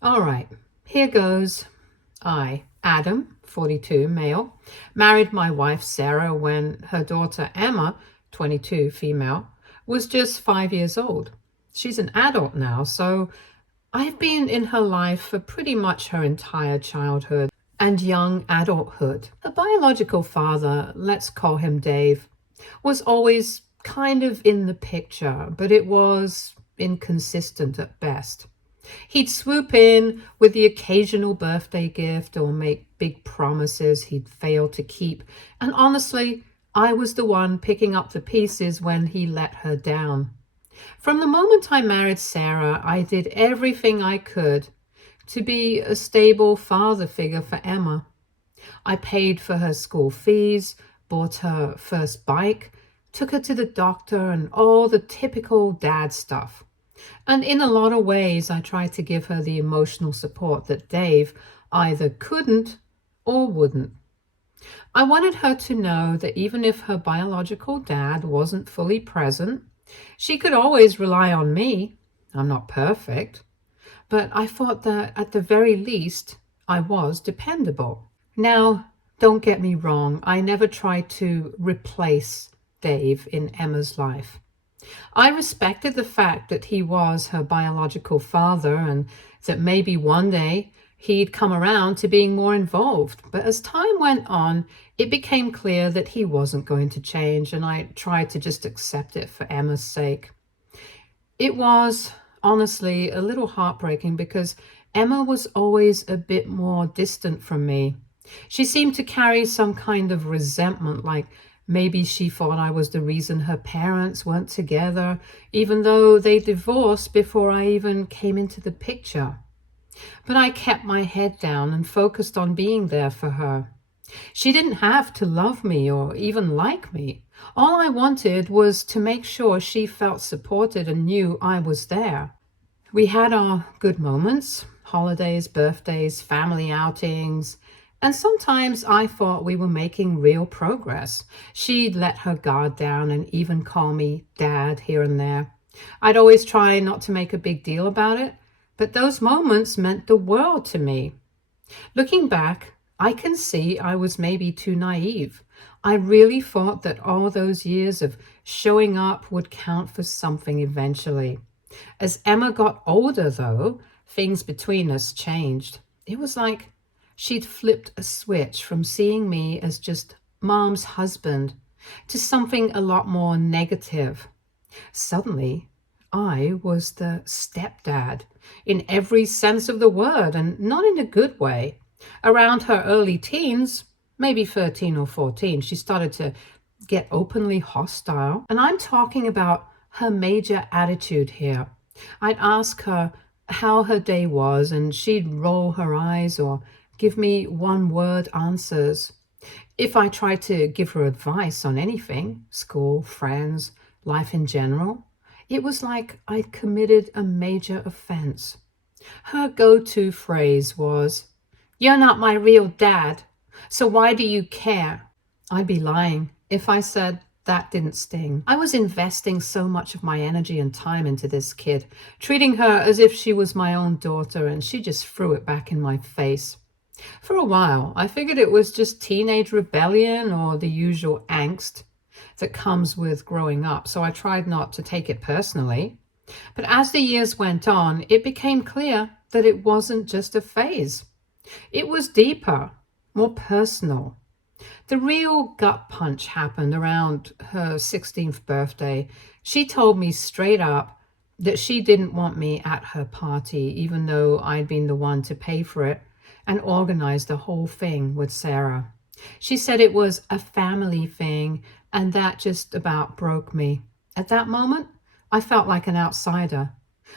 All right, here goes. I, Adam, 42, male, married my wife Sarah when her daughter Emma, 22, female, was just 5 years old. She's an adult now, so I've been in her life for pretty much her entire childhood and young adulthood. Her biological father, let's call him Dave, was always kind of in the picture, but it was inconsistent at best. He'd swoop in with the occasional birthday gift or make big promises he'd fail to keep. And honestly, I was the one picking up the pieces when he let her down. From the moment I married Sarah, I did everything I could to be a stable father figure for Emma. I paid for her school fees, bought her first bike, took her to the doctor, and all the typical dad stuff. And in a lot of ways, I tried to give her the emotional support that Dave either couldn't or wouldn't. I wanted her to know that even if her biological dad wasn't fully present, she could always rely on me. I'm not perfect, but I thought that at the very least, I was dependable. Now, don't get me wrong, I never tried to replace Dave in Emma's life. I respected the fact that he was her biological father and that maybe one day he'd come around to being more involved. But as time went on, it became clear that he wasn't going to change, and I tried to just accept it for Emma's sake. It was honestly a little heartbreaking because Emma was always a bit more distant from me. She seemed to carry some kind of resentment, like maybe she thought I was the reason her parents weren't together, even though they divorced before I even came into the picture. But I kept my head down and focused on being there for her. She didn't have to love me or even like me. All I wanted was to make sure she felt supported and knew I was there. We had our good moments, holidays, birthdays, family outings, and sometimes I thought we were making real progress. She'd let her guard down and even call me Dad here and there. I'd always try not to make a big deal about it, but those moments meant the world to me. Looking back, I can see I was maybe too naive. I really thought that all those years of showing up would count for something eventually. As Emma got older, though, things between us changed. It was like she'd flipped a switch from seeing me as just Mom's husband to something a lot more negative. Suddenly, I was the stepdad in every sense of the word, and not in a good way. Around her early teens, maybe 13 or 14, she started to get openly hostile. And I'm talking about her major attitude here. I'd ask her how her day was, and she'd roll her eyes or give me one-word answers. If I tried to give her advice on anything, school, friends, life in general, it was like I'd committed a major offense. Her go-to phrase was, "You're not my real dad, so why do you care?" I'd be lying if I said that didn't sting. I was investing so much of my energy and time into this kid, treating her as if she was my own daughter, and she just threw it back in my face. For a while, I figured it was just teenage rebellion or the usual angst that comes with growing up, so I tried not to take it personally. But as the years went on, it became clear that it wasn't just a phase. It was deeper, more personal. The real gut punch happened around her 16th birthday. She told me straight up that she didn't want me at her party, even though I'd been the one to pay for it and organize the whole thing with Sarah. She said it was a family thing, and that just about broke me. At that moment, I felt like an outsider.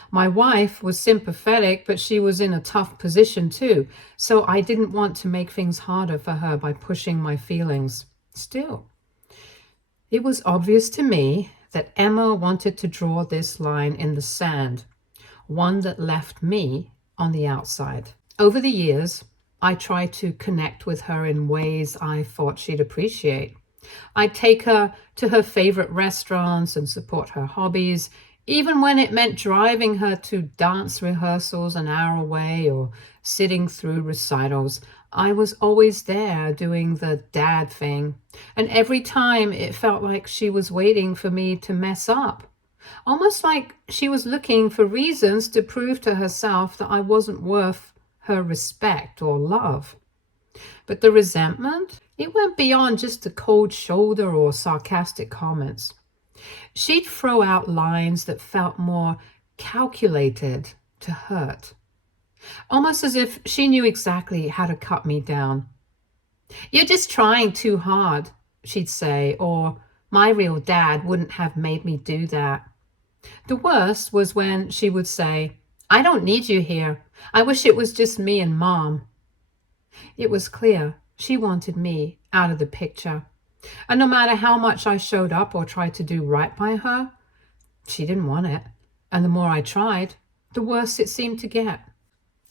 My wife was sympathetic, but she was in a tough position too, so I didn't want to make things harder for her by pushing my feelings. Still, it was obvious to me that Emma wanted to draw this line in the sand, one that left me on the outside. Over the years, I tried to connect with her in ways I thought she'd appreciate. I'd take her to her favorite restaurants and support her hobbies, Even when it meant driving her to dance rehearsals an hour away or sitting through recitals, I was always there doing the dad thing. And every time it felt like she was waiting for me to mess up. Almost like she was looking for reasons to prove to herself that I wasn't worth her respect or love. But the resentment, it went beyond just a cold shoulder or sarcastic comments. She'd throw out lines that felt more calculated to hurt, almost as if she knew exactly how to cut me down. "You're just trying too hard," she'd say, or "My real dad wouldn't have made me do that." The worst was when she would say, "I don't need you here. I wish it was just me and Mom." It was clear she wanted me out of the picture. And no matter how much I showed up or tried to do right by her, she didn't want it. And the more I tried, the worse it seemed to get.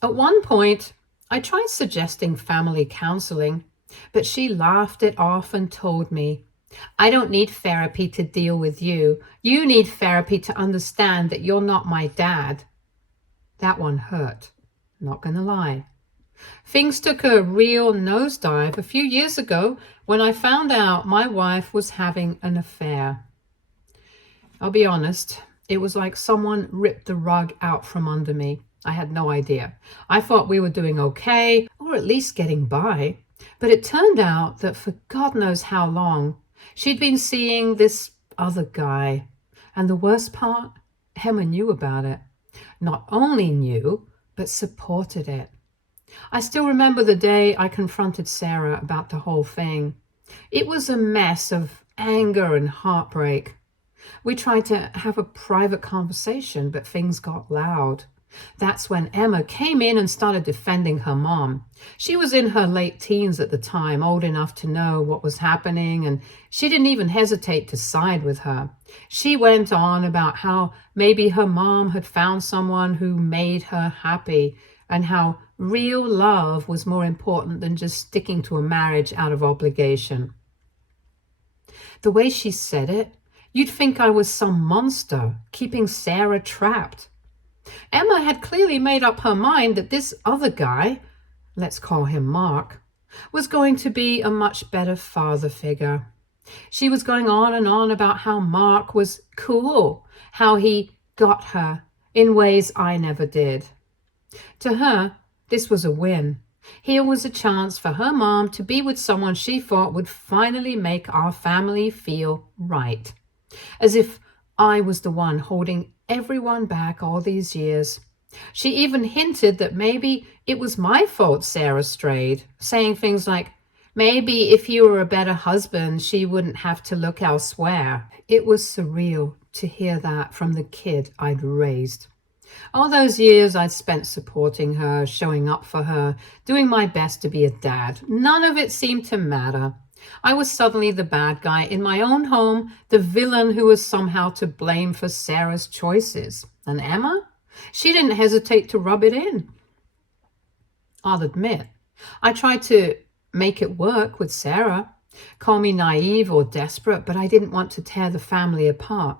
At one point, I tried suggesting family counseling, but she laughed it off and told me, "I don't need therapy to deal with you. You need therapy to understand that you're not my dad." That one hurt, not gonna lie. Things took a real nosedive a few years ago when I found out my wife was having an affair. I'll be honest, it was like someone ripped the rug out from under me. I had no idea. I thought we were doing okay, or at least getting by. But it turned out that for God knows how long, she'd been seeing this other guy. And the worst part, Emma knew about it. Not only knew, but supported it. I still remember the day I confronted Sarah about the whole thing. It was a mess of anger and heartbreak. We tried to have a private conversation, but things got loud. That's when Emma came in and started defending her mom. She was in her late teens at the time, old enough to know what was happening, and she didn't even hesitate to side with her. She went on about how maybe her mom had found someone who made her happy, and how real love was more important than just sticking to a marriage out of obligation. The way she said it, you'd think I was some monster keeping Sarah trapped. Emma had clearly made up her mind that this other guy, let's call him Mark, was going to be a much better father figure. She was going on and on about how Mark was cool, how he got her in ways I never did. To her, this was a win. Here was a chance for her mom to be with someone she thought would finally make our family feel right. As if I was the one holding everyone back all these years. She even hinted that maybe it was my fault Sarah strayed, saying things like, "Maybe if you were a better husband, she wouldn't have to look elsewhere." It was surreal to hear that from the kid I'd raised. All those years I'd spent supporting her, showing up for her, doing my best to be a dad. None of it seemed to matter. I was suddenly the bad guy in my own home, the villain who was somehow to blame for Sarah's choices. And Emma? She didn't hesitate to rub it in. I'll admit, I tried to make it work with Sarah. Call me naive or desperate, but I didn't want to tear the family apart.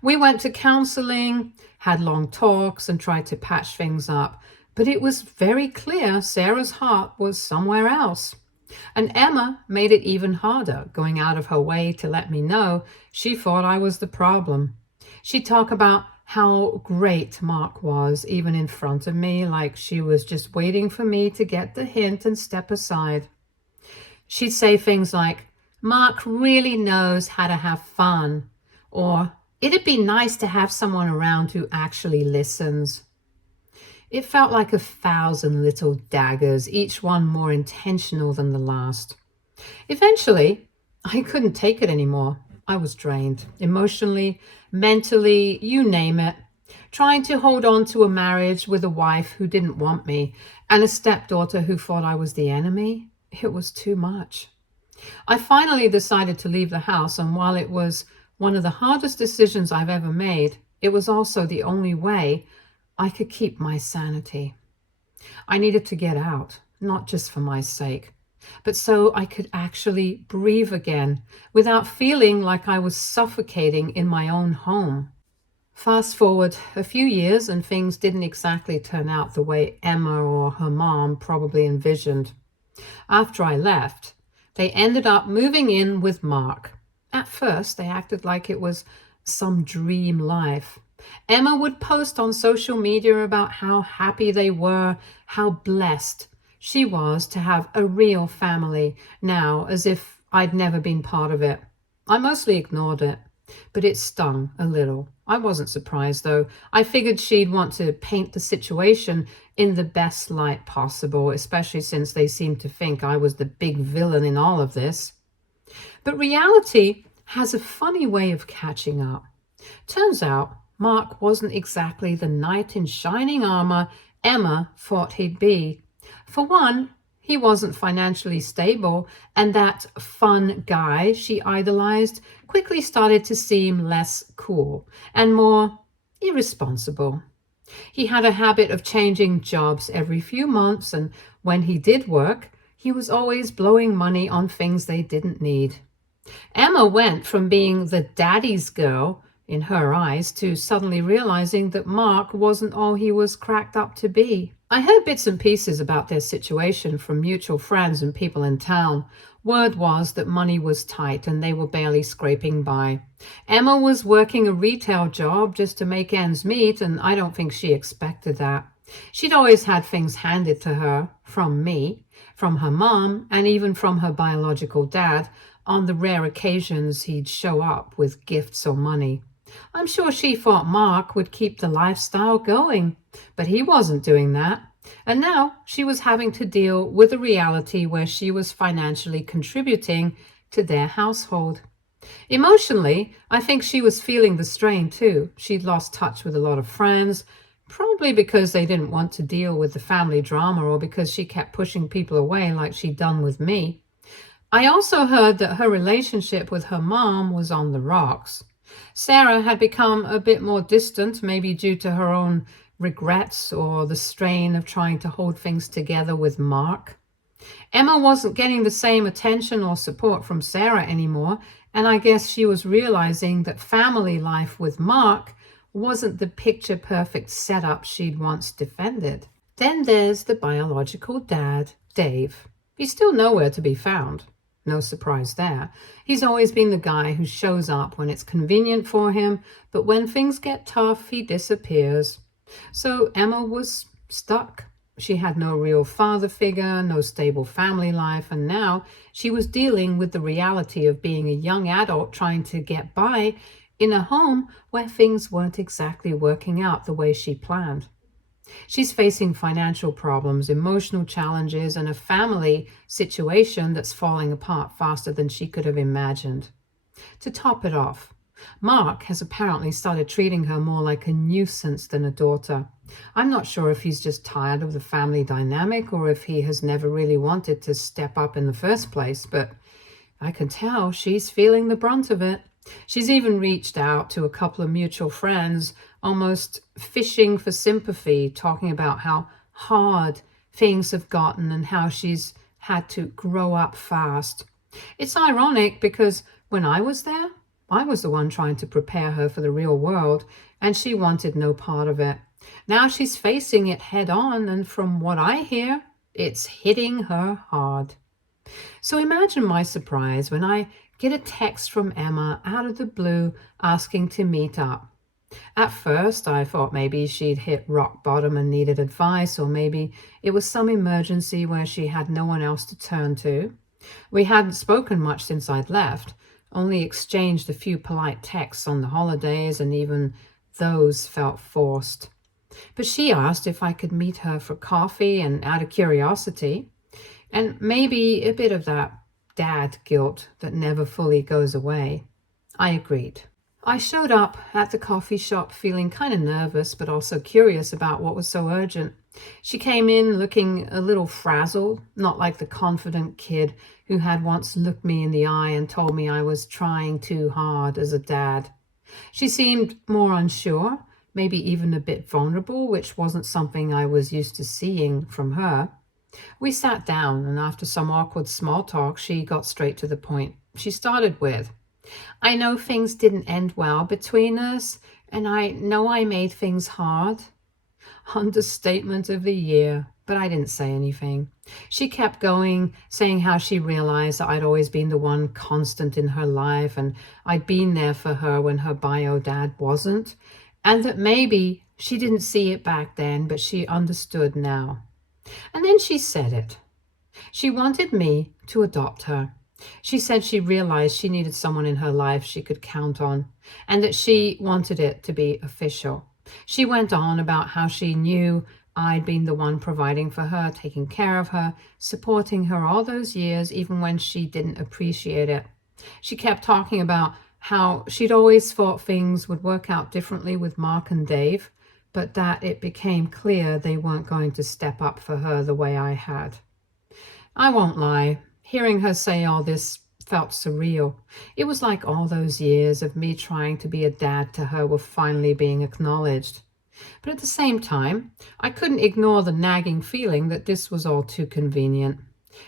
We went to counseling, had long talks, and tried to patch things up. But it was very clear Sarah's heart was somewhere else. And Emma made it even harder, going out of her way to let me know she thought I was the problem. She'd talk about how great Mark was, even in front of me, like she was just waiting for me to get the hint and step aside. She'd say things like, "Mark really knows how to have fun," or "It'd be nice to have someone around who actually listens." It felt like 1,000 little daggers, each one more intentional than the last. Eventually, I couldn't take it anymore. I was drained, emotionally, mentally, you name it. Trying to hold on to a marriage with a wife who didn't want me and a stepdaughter who thought I was the enemy, it was too much. I finally decided to leave the house, and while it was one of the hardest decisions I've ever made, it was also the only way I could keep my sanity. I needed to get out, not just for my sake, but so I could actually breathe again without feeling like I was suffocating in my own home. Fast forward a few years and things didn't exactly turn out the way Emma or her mom probably envisioned. After I left, they ended up moving in with Mark. At first, they acted like it was some dream life. Emma would post on social media about how happy they were, how blessed she was to have a real family now, as if I'd never been part of it. I mostly ignored it, but it stung a little. I wasn't surprised, though. I figured she'd want to paint the situation in the best light possible, especially since they seemed to think I was the big villain in all of this. But reality has a funny way of catching up. Turns out Mark wasn't exactly the knight in shining armor Emma thought he'd be. For one, he wasn't financially stable, and that fun guy she idolized quickly started to seem less cool and more irresponsible. He had a habit of changing jobs every few months, and when he did work, he was always blowing money on things they didn't need. Emma went from being the daddy's girl in her eyes to suddenly realizing that Mark wasn't all he was cracked up to be. I heard bits and pieces about their situation from mutual friends and people in town. Word was that money was tight and they were barely scraping by. Emma was working a retail job just to make ends meet, and I don't think she expected that. She'd always had things handed to her from me, from her mom, and even from her biological dad on the rare occasions he'd show up with gifts or money. I'm sure she thought Mark would keep the lifestyle going, but he wasn't doing that. And now she was having to deal with a reality where she was financially contributing to their household. Emotionally, I think she was feeling the strain too. She'd lost touch with a lot of friends, probably because they didn't want to deal with the family drama or because she kept pushing people away like she'd done with me. I also heard that her relationship with her mom was on the rocks. Sarah had become a bit more distant, maybe due to her own regrets or the strain of trying to hold things together with Mark. Emma wasn't getting the same attention or support from Sarah anymore, and I guess she was realizing that family life with Mark wasn't the picture-perfect setup she'd once defended. Then there's the biological dad, Dave. He's still nowhere to be found. No surprise there. He's always been the guy who shows up when it's convenient for him, but when things get tough, he disappears. So Emma was stuck. She had no real father figure, no stable family life, and now she was dealing with the reality of being a young adult trying to get by in a home where things weren't exactly working out the way she planned. She's facing financial problems, emotional challenges, and a family situation that's falling apart faster than she could have imagined. To top it off, Mark has apparently started treating her more like a nuisance than a daughter. I'm not sure if he's just tired of the family dynamic or if he has never really wanted to step up in the first place, but I can tell she's feeling the brunt of it. She's even reached out to a couple of mutual friends, almost fishing for sympathy, talking about how hard things have gotten and how she's had to grow up fast. It's ironic because when I was there, I was the one trying to prepare her for the real world, and she wanted no part of it. Now she's facing it head on, and from what I hear, it's hitting her hard. So imagine my surprise when I get a text from Emma out of the blue asking to meet up. At first, I thought maybe she'd hit rock bottom and needed advice, or maybe it was some emergency where she had no one else to turn to. We hadn't spoken much since I'd left, only exchanged a few polite texts on the holidays, and even those felt forced. But she asked if I could meet her for coffee, and out of curiosity, and maybe a bit of that dad guilt that never fully goes away, I agreed. I showed up at the coffee shop feeling kind of nervous, but also curious about what was so urgent. She came in looking a little frazzled, not like the confident kid who had once looked me in the eye and told me I was trying too hard as a dad. She seemed more unsure, maybe even a bit vulnerable, which wasn't something I was used to seeing from her. We sat down, and after some awkward small talk, she got straight to the point. She started with, "I know things didn't end well between us. And I know I made things hard. Understatement of the year, but I didn't say anything. She kept going, saying how she realized that I'd always been the one constant in her life and I'd been there for her when her bio dad wasn't, and that maybe she didn't see it back then, but she understood now. And then she said it. She wanted me to adopt her. She said she realized she needed someone in her life she could count on, and that she wanted it to be official. She went on about how she knew I'd been the one providing for her, taking care of her, supporting her all those years, even when she didn't appreciate it. She kept talking about how she'd always thought things would work out differently with Mark and Dave, but that it became clear they weren't going to step up for her the way I had. I won't lie, hearing her say all this felt surreal. It was like all those years of me trying to be a dad to her were finally being acknowledged. But at the same time, I couldn't ignore the nagging feeling that this was all too convenient.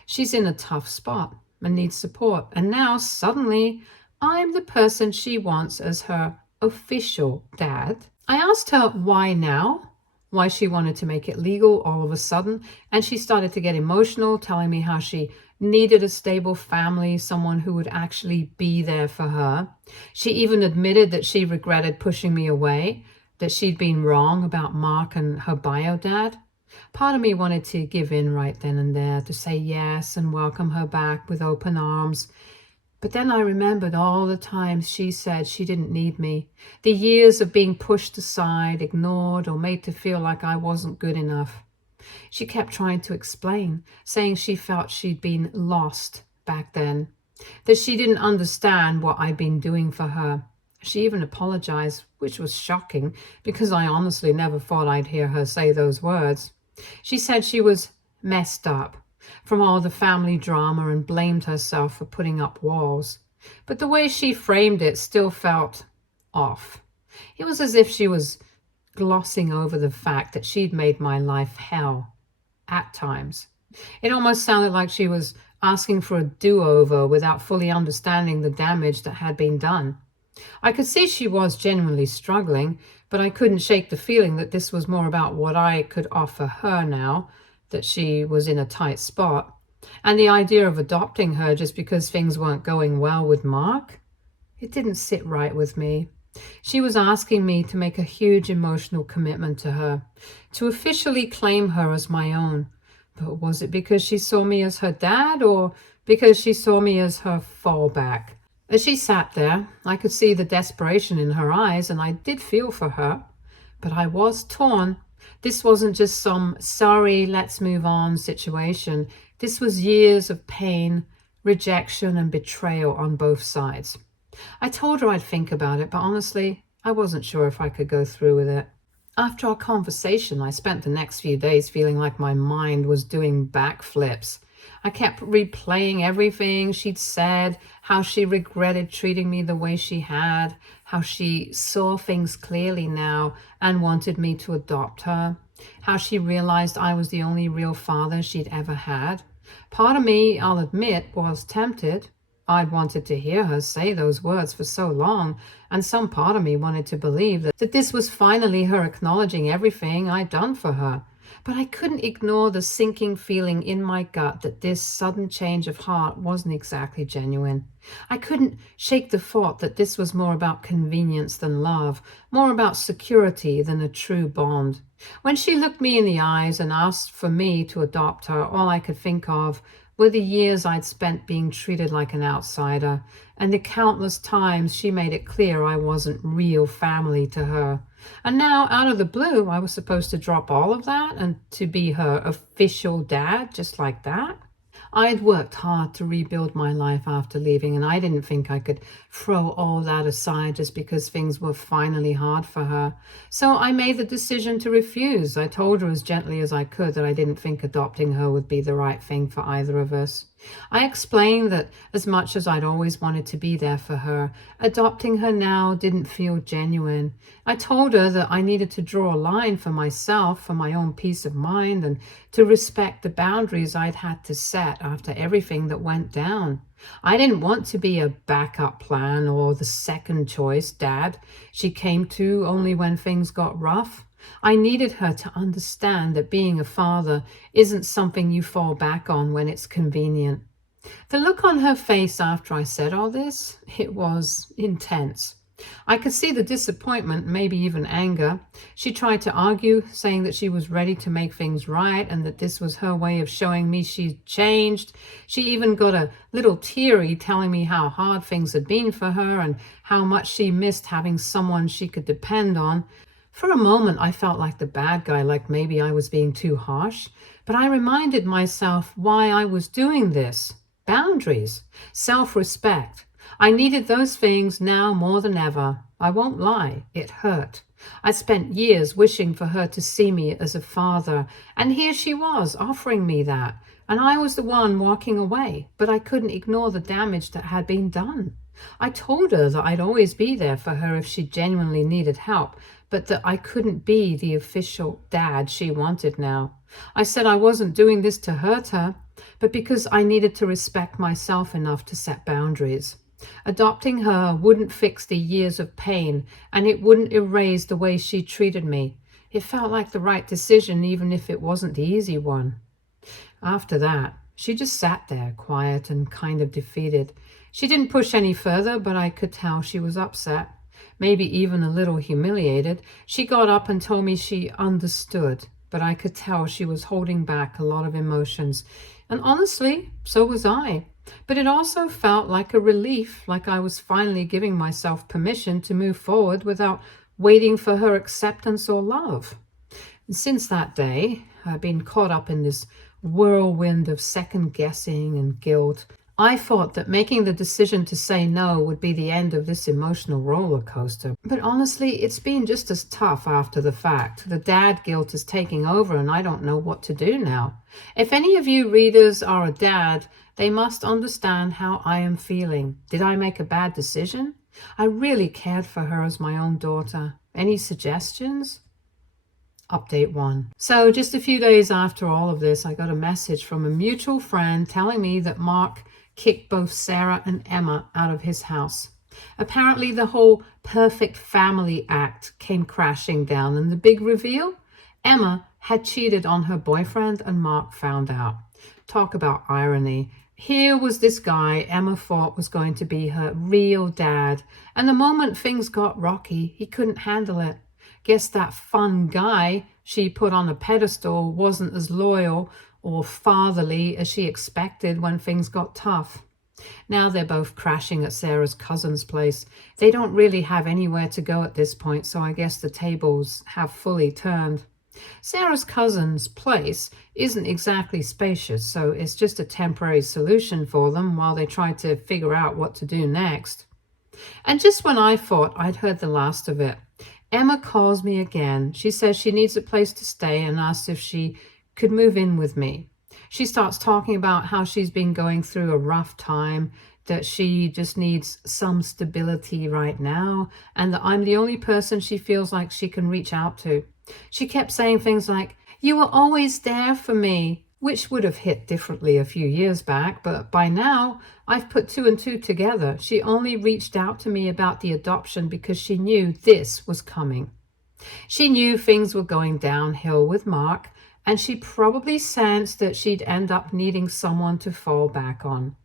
She's in a tough spot and needs support, and now suddenly I'm the person she wants as her official dad. I asked her why now, why she wanted to make it legal all of a sudden, and she started to get emotional, telling me how she needed a stable family, someone who would actually be there for her. She even admitted that she regretted pushing me away, that she'd been wrong about Mark and her bio dad. Part of me wanted to give in right then and there, to say yes and welcome her back with open arms. But then I remembered all the times she said she didn't need me, the years of being pushed aside, ignored, or made to feel like I wasn't good enough. She kept trying to explain, saying she felt she'd been lost back then, that she didn't understand what I'd been doing for her. She even apologized, which was shocking, because I honestly never thought I'd hear her say those words. She said she was messed up from all the family drama and blamed herself for putting up walls. But the way she framed it still felt off. It was as if she was glossing over the fact that she'd made my life hell at times. It almost sounded like she was asking for a do-over without fully understanding the damage that had been done. I could see she was genuinely struggling, but I couldn't shake the feeling that this was more about what I could offer her now that she was in a tight spot, and the idea of adopting her just because things weren't going well with Mark, it didn't sit right with me. She was asking me to make a huge emotional commitment to her, to officially claim her as my own. But was it because she saw me as her dad, or because she saw me as her fallback? As she sat there, I could see the desperation in her eyes, and I did feel for her. But I was torn. This wasn't just some sorry, let's move on situation. This was years of pain, rejection, and betrayal on both sides. I told her I'd think about it, but honestly, I wasn't sure if I could go through with it. After our conversation, I spent the next few days feeling like my mind was doing backflips. I kept replaying everything she'd said, how she regretted treating me the way she had, how she saw things clearly now and wanted me to adopt her, how she realized I was the only real father she'd ever had. Part of me, I'll admit, was tempted. I'd wanted to hear her say those words for so long, and some part of me wanted to believe that this was finally her acknowledging everything I'd done for her. But I couldn't ignore the sinking feeling in my gut that this sudden change of heart wasn't exactly genuine. I couldn't shake the thought that this was more about convenience than love, more about security than a true bond. When she looked me in the eyes and asked for me to adopt her, all I could think of were the years I'd spent being treated like an outsider, and the countless times she made it clear I wasn't real family to her. And now, out of the blue, I was supposed to drop all of that and to be her official dad, just like that? I had worked hard to rebuild my life after leaving, and I didn't think I could throw all that aside just because things were finally hard for her. So I made the decision to refuse. I told her as gently as I could that I didn't think adopting her would be the right thing for either of us. I explained that as much as I'd always wanted to be there for her, adopting her now didn't feel genuine. I told her that I needed to draw a line for myself, for my own peace of mind, and to respect the boundaries I'd had to set. upset after everything that went down. I didn't want to be a backup plan or the second choice dad she came to only when things got rough. I needed her to understand that being a father isn't something you fall back on when it's convenient. The look on her face after I said all this, it was intense. I could see the disappointment, maybe even anger. She tried to argue, saying that she was ready to make things right and that this was her way of showing me she'd changed. She even got a little teary, telling me how hard things had been for her and how much she missed having someone she could depend on. For a moment, I felt like the bad guy, like maybe I was being too harsh, but I reminded myself why I was doing this. Boundaries, self-respect. I needed those things now more than ever. I won't lie, it hurt. I spent years wishing for her to see me as a father, and here she was offering me that, and I was the one walking away, but I couldn't ignore the damage that had been done. I told her that I'd always be there for her if she genuinely needed help, but that I couldn't be the official dad she wanted now. I said I wasn't doing this to hurt her, but because I needed to respect myself enough to set boundaries. Adopting her wouldn't fix the years of pain, and it wouldn't erase the way she treated me. It felt like the right decision, even if it wasn't the easy one. After that, she just sat there, quiet and kind of defeated. She didn't push any further, but I could tell she was upset, maybe even a little humiliated. She got up and told me she understood, but I could tell she was holding back a lot of emotions. And honestly, so was I. But it also felt like a relief, like I was finally giving myself permission to move forward without waiting for her acceptance or love. And since that day, I've been caught up in this whirlwind of second guessing and guilt. I thought that making the decision to say no would be the end of this emotional roller coaster. But honestly, it's been just as tough after the fact. The dad guilt is taking over and I don't know what to do now. If any of you readers are a dad, they must understand how I am feeling. Did I make a bad decision? I really cared for her as my own daughter. Any suggestions? Update 1. So just a few days after all of this, I got a message from a mutual friend telling me that Mark kicked both Sarah and Emma out of his house. Apparently the whole perfect family act came crashing down, and the big reveal? Emma had cheated on her boyfriend and Mark found out. Talk about irony. Here was this guy Emma thought was going to be her real dad, and the moment things got rocky, he couldn't handle it. Guess that fun guy she put on a pedestal wasn't as loyal or fatherly as she expected when things got tough. Now they're both crashing at Sarah's cousin's place. They don't really have anywhere to go at this point, so I guess the tables have fully turned. Sarah's cousin's place isn't exactly spacious, so it's just a temporary solution for them while they try to figure out what to do next. And just when I thought I'd heard the last of it, Emma calls me again. She says she needs a place to stay and asks if she could move in with me. She starts talking about how she's been going through a rough time, that she just needs some stability right now, and that I'm the only person she feels like she can reach out to. She kept saying things like, "You were always there for me," which would have hit differently a few years back, but by now I've put two and two together. She only reached out to me about the adoption because she knew this was coming. She knew things were going downhill with Mark, and she probably sensed that she'd end up needing someone to fall back on.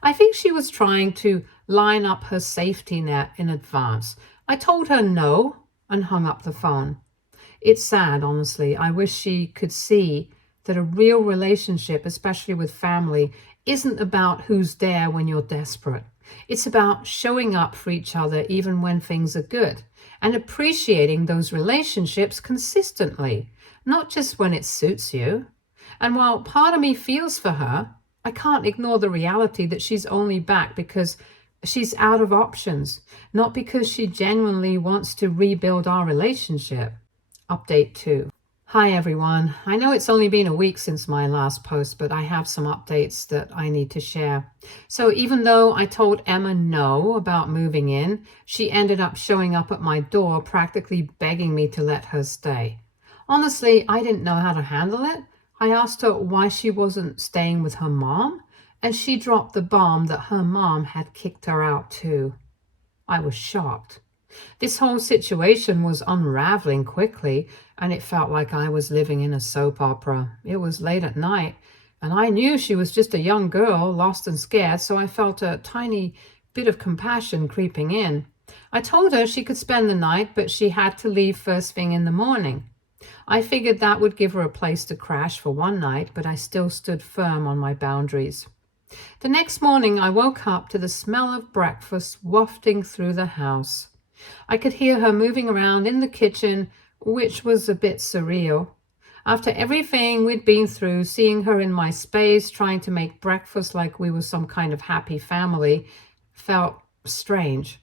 I think she was trying to line up her safety net in advance. I told her no and hung up the phone. It's sad, honestly. I wish she could see that a real relationship, especially with family, isn't about who's there when you're desperate. It's about showing up for each other even when things are good, and appreciating those relationships consistently, not just when it suits you. And while part of me feels for her, I can't ignore the reality that she's only back because she's out of options, not because she genuinely wants to rebuild our relationship. Update 2. Hi everyone. I know it's only been a week since my last post, but I have some updates that I need to share. So even though I told Emma no about moving in, she ended up showing up at my door practically begging me to let her stay. Honestly, I didn't know how to handle it. I asked her why she wasn't staying with her mom, and she dropped the bomb that her mom had kicked her out too. I was shocked. This whole situation was unraveling quickly, and it felt like I was living in a soap opera. It was late at night, and I knew she was just a young girl, lost and scared, so I felt a tiny bit of compassion creeping in. I told her she could spend the night, but she had to leave first thing in the morning. I figured that would give her a place to crash for one night, but I still stood firm on my boundaries. The next morning, I woke up to the smell of breakfast wafting through the house. I could hear her moving around in the kitchen, which was a bit surreal. After everything we'd been through, seeing her in my space, trying to make breakfast like we were some kind of happy family, felt strange.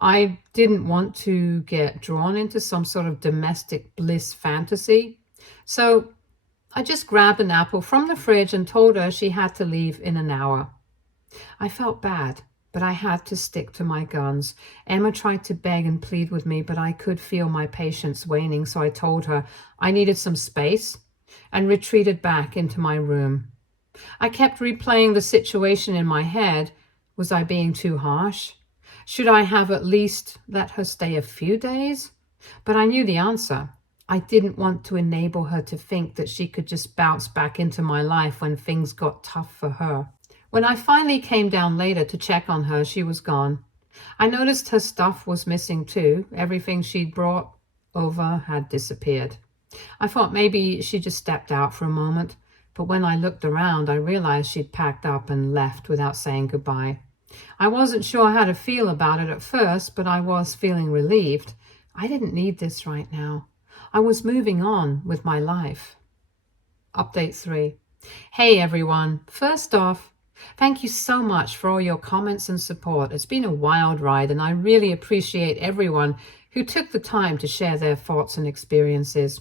I didn't want to get drawn into some sort of domestic bliss fantasy. So I just grabbed an apple from the fridge and told her she had to leave in an hour. I felt bad, but I had to stick to my guns. Emma tried to beg and plead with me, but I could feel my patience waning, so I told her I needed some space and retreated back into my room. I kept replaying the situation in my head. Was I being too harsh? Should I have at least let her stay a few days? But I knew the answer. I didn't want to enable her to think that she could just bounce back into my life when things got tough for her. When I finally came down later to check on her, she was gone. I noticed her stuff was missing too. Everything she'd brought over had disappeared. I thought maybe she just stepped out for a moment, but when I looked around, I realized she'd packed up and left without saying goodbye. I wasn't sure how to feel about it at first, but I was feeling relieved. I didn't need this right now. I was moving on with my life. Update 3. Hey everyone. First off, thank you so much for all your comments and support. It's been a wild ride, and I really appreciate everyone who took the time to share their thoughts and experiences.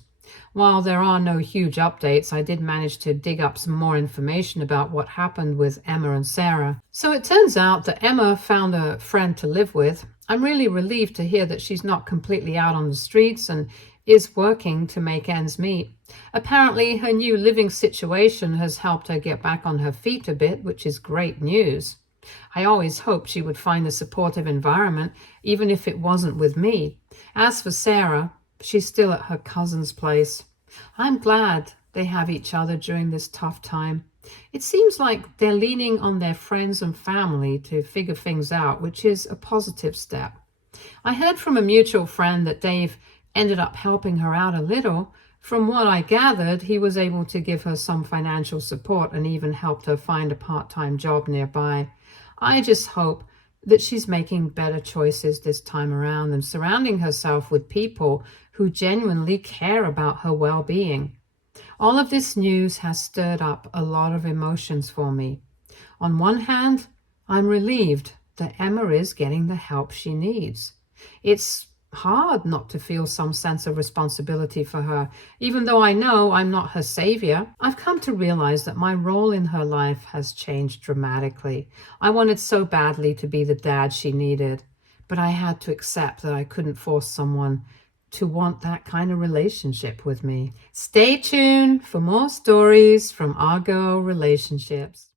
While there are no huge updates, I did manage to dig up some more information about what happened with Emma and Sarah. So it turns out that Emma found a friend to live with. I'm really relieved to hear that she's not completely out on the streets and is working to make ends meet. Apparently, her new living situation has helped her get back on her feet a bit, which is great news. I always hoped she would find a supportive environment, even if it wasn't with me. As for Sarah, she's still at her cousin's place. I'm glad they have each other during this tough time. It seems like they're leaning on their friends and family to figure things out, which is a positive step. I heard from a mutual friend that Dave ended up helping her out a little. From what I gathered, he was able to give her some financial support and even helped her find a part-time job nearby. I just hope that she's making better choices this time around and surrounding herself with people who genuinely care about her well-being. All of this news has stirred up a lot of emotions for me. On one hand, I'm relieved that Emma is getting the help she needs. It's hard not to feel some sense of responsibility for her. Even though I know I'm not her savior, I've come to realize that my role in her life has changed dramatically. I wanted so badly to be the dad she needed, but I had to accept that I couldn't force someone to want that kind of relationship with me. Stay tuned for more stories from our girl relationships.